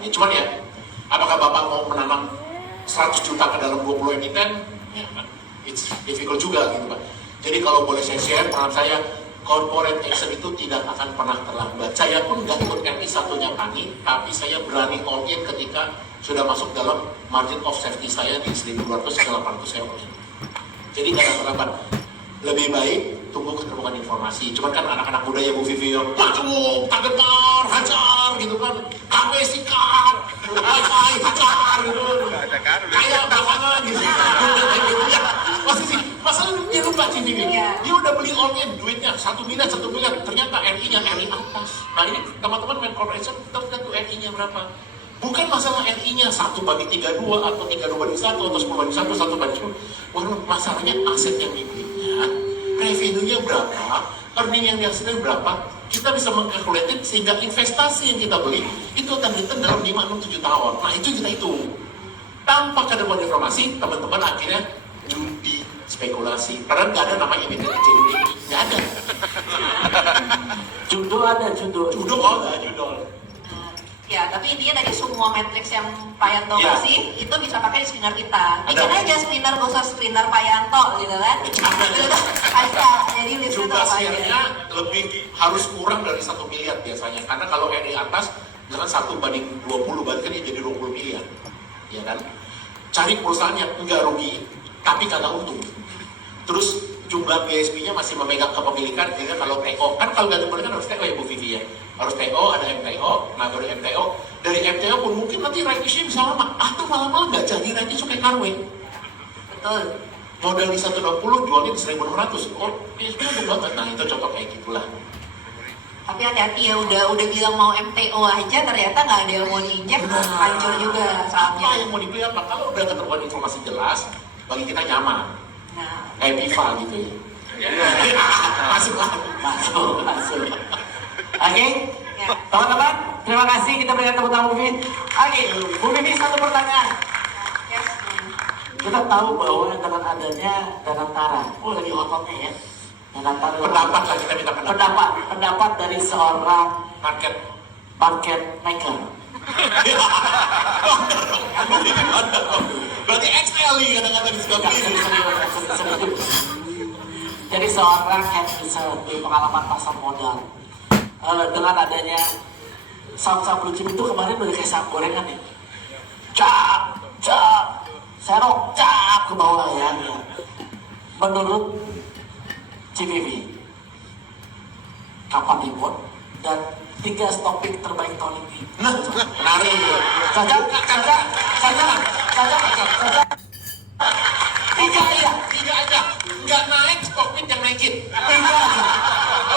Ya, cuman ya, apakah Bapak mau menanam 100 juta ke dalam 20 emiten? Ya, it's difficult juga gitu Pak. Jadi kalau boleh saya share, pengalaman saya, corporate action itu tidak akan pernah terlambat. Saya pun nggak ikut RI satunya Pani, tapi saya berani all in ketika sudah masuk dalam margin of safety saya di 1.200 ke 800 euro. Jadi nggak akan terlambat. Lebih baik tunggu keterbukaan informasi. Cuman kan anak-anak muda yang Bu Vivi yang maju, tagetar, hajar gitu kan, KW sikat, wifi hajar gitu. Kayak belakangan gitu. Masih sih, masalah dia lupa sih Vivi. Dia udah beli all in duitnya 1 miliar, ternyata RI-nya RI atas. Nah ini teman-teman main corporation kita lihat tuh RI-nya berapa. Bukan masalah RI-nya 1 bagi 32 atau 32 banding 1 atau 10 banding 1, 1 banding 10. Masalahnya aset yang dibelinya, revenue-nya berapa, earning yang dihasilkan berapa, kita bisa mengkalkulasi sehingga investasi yang kita beli itu akan return dalam 5, 6, 7 tahun. Nah itu kita hitung. Tanpa keterbukaan informasi, teman-teman akhirnya judi, spekulasi. Padahal nggak ada nama emiten JDI, nggak ada. Judul ada judul. Judul ada judul. Ya, tapi intinya tadi semua matriks yang Pak Yanto kasih itu bisa pakai di screener kita. Bikin aja screener khusus screener Pak Yanto gitu kan. Ada, jadi listnya Jumlah apa share-nya aja. lebih harus kurang dari 1 miliar biasanya. Karena kalau RI atas, misalkan 1 banding 20, berarti kan dia jadi 20 miliar. Ya kan? Cari perusahaan yang enggak rugi, tapi kagak untung. Terus jumlah BSP-nya masih memegang kepemilikan, sehingga kalau TO, kan kalau nggak ada kepemilikan harus TO ya Bu Vivi ya. Harus TO, ada MTO, nah dari MTO, dari MTO pun mungkin nanti right issue bisa lama, atau malah nggak jadi right issue kayak Karwe. Betul. Modal di 120, jualnya di 1.600, oh BSP untung banget, nah itu contoh kayak gitulah. Tapi hati-hati ya, udah bilang mau MTO aja ternyata nggak ada yang mau diinjek, hancur juga Apa sahamnya. yang mau dibeli apa? Kalau udah keterbukaan informasi jelas, bagi kita nyaman. Nah, Kayak FIFA gitu ya. Masuk lah. Masuk. Oke, ya. teman-teman, terima kasih kita berikan tepuk tangan Bu Vivi. Oke, Bu Vivi, satu pertanyaan. Yes. Kita tahu bahwa dengan adanya Danantara, lagi hot-hotnya ya. Danantara. Pendapat lah, kita minta pendapat. Pendapat dari seorang Market. market maker. Berarti XL nih kadang-kadang di Jadi seorang head user di pengalaman pasar modal, dengan adanya saham-saham blue chip itu kemarin udah kayak saham gorengan nih, serok ke bawah ya. Menurut CVV, kapan dibuat dan 3 topik terbaik tahun ini? Nah, menarik. Saja. Tiga aja. Nggak naik, Stockbit yang naikin.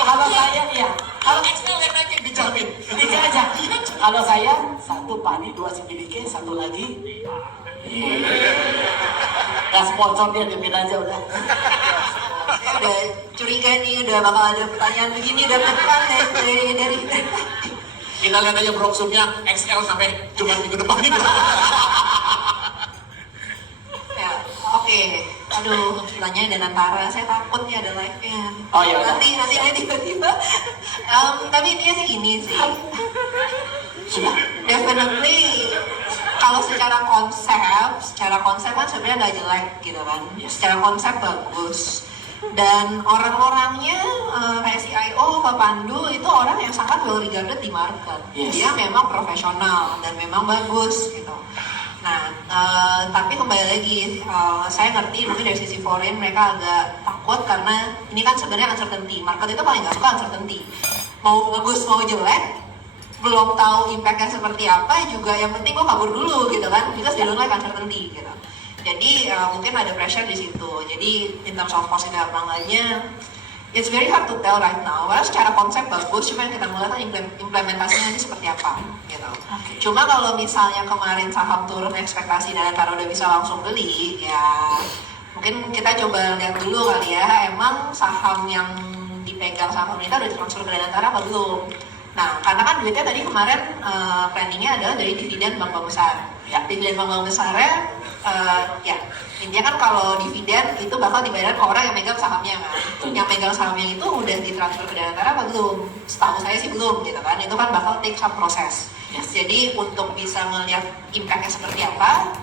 Kalau saya iya. Kalau XL yang naikin dijamin. 3 aja. Kalau saya 1 Pani, 2 CBDK, 1 lagi. Gak sponsor dia diamin aja udah. Saya udah curiga nih, udah bakal ada pertanyaan begini, udah tekan dari Kita lihat aja brosurnya XL sampai Jumat minggu depan ini. ya, oke. Aduh, pertanyaan Danantara, saya takut nih ada live-nya. Oh, iya, nanti tiba-tiba. Tapi intinya sih gini sih. Definitely kalau secara konsep kan sebenarnya nggak jelek gitu kan. Secara konsep bagus. Dan orang-orangnya kayak CIO, Pak Pandu itu orang yang sangat well regarded di market. Dia memang profesional dan memang bagus gitu. Nah, tapi kembali lagi, saya ngerti mungkin dari sisi foreign mereka agak takut karena ini kan sebenarnya uncertainty. Market itu paling nggak suka uncertainty. Mau bagus mau jelek, belum tahu impactnya seperti apa juga, yang penting gue kabur dulu gitu kan, because they don't like uncertainty gitu. Jadi mungkin ada pressure di situ. Jadi in terms of positif apa enggaknya, it's very hard to tell right now. Karena secara konsep bagus, cuma yang kita mulai kan implementasinya ini seperti apa gitu. Cuma kalau misalnya kemarin saham turun ekspektasi dan karena udah bisa langsung beli, ya mungkin kita coba lihat dulu kali ya, emang saham yang dipegang saham kita udah ditransfer ke Danantara apa belum. Nah, karena kan duitnya tadi kemarin planningnya adalah dari dividen bank-bank besar. Ya, dividen bank-bank besarnya, ya intinya kan kalau dividen itu bakal dibayar ke orang yang megang sahamnya kan. Yang megang sahamnya itu udah ditransfer ke Danantara apa belum? Setahu saya sih belum gitu kan. Itu kan bakal take some proses. Yes. Jadi untuk bisa ngelihat impact-nya seperti apa,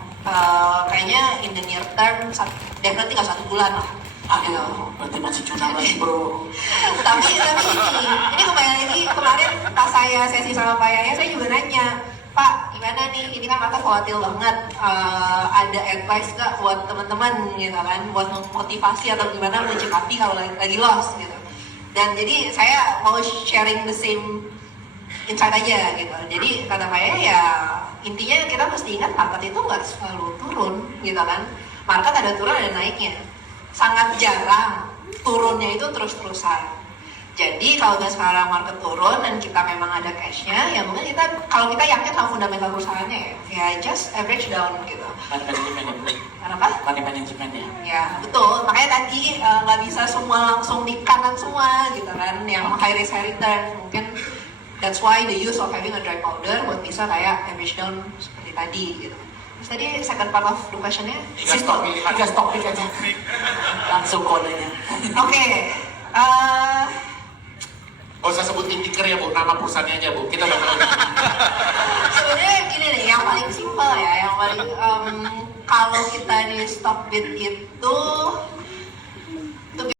kayaknya in the near term, definitely nggak 1 bulan lah. Aduh, berarti masih curang lagi bro. Tapi ini kembali lagi kemarin pas saya sesi sama Pak Yaya, saya juga nanya, Pak gimana nih, ini kan market volatile banget, ada advice nggak buat teman-teman gitu kan, buat motivasi atau gimana mencikapi kalau lagi loss gitu. Dan jadi saya mau sharing the same insight aja gitu. Jadi kata Pak Yaya ya intinya kita mesti ingat market itu nggak selalu turun gitu kan. Market ada turun ada naiknya. Sangat jarang turunnya itu terus-terusan. Jadi kalau sekarang market turun dan kita memang ada cashnya, ya mungkin kita kalau kita yakin sama fundamental perusahaannya ya just average down gitu. Money management ya. Kenapa? Money management ya. Ya betul. Makanya tadi nggak bisa semua langsung di kanan semua gitu kan, yang high risk high return. Mungkin that's why the use of having a dry powder buat bisa kayak average down seperti tadi gitu. Terus tadi second part of the questionnya? 3 stok pilihan. 3 stok pick aja. Langsung kodenya. Oke. Gak usah sebut indiker ya Bu, nama perusahaannya aja Bu. Kita udah tahu. Sebenarnya gini nih, yang paling simpel ya, yang paling kalau kita di stock bid itu